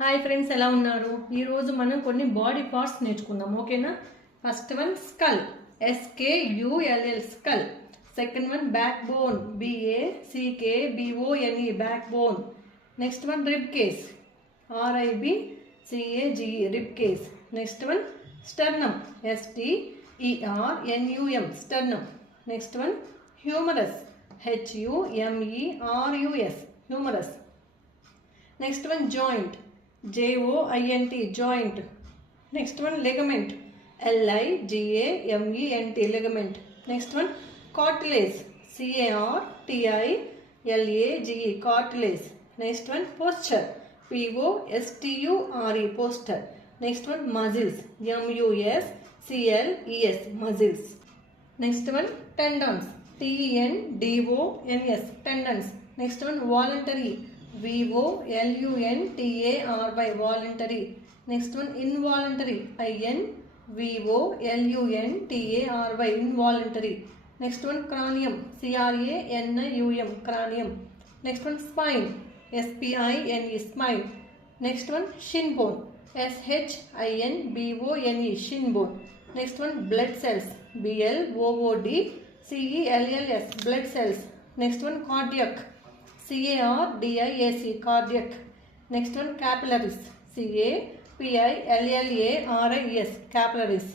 Hi friends, ఎలా ఉన్నారు? ఈరోజు మనం కొన్ని బాడీ పార్ట్స్ నేర్చుకుందాం, ఓకేనా? First one skull, SKULL skull. Second one back bone, BACKBONE back bone. Next one rib case, RIBCAGE rib case. Next one sternum, STERNUM sternum. Next one humorous, HUMERUS humorous. Next one joint, JOINT joint. Next one ligament, LIGAMENT ligament. Next one cartilage, CARTILAGE cartilage. Next one posture, POSTURE posture. Next one muscles, MUSCLES muscles. Next one tendons, TENDONS tendons. Next one voluntary, VOLUNTARY voluntary. Next one involuntary, INVOLUNTARY involuntary. Next one cranium, CRANIUM cranium. Next one spine, SPINE spine. Next one shin bone, SHINBONE shin bone. Next one blood cells, BLOODCELLS blood cells. Next one cardiac, CARDIAC cardiac. Next one capillaries, CAPILLARIS capillaries.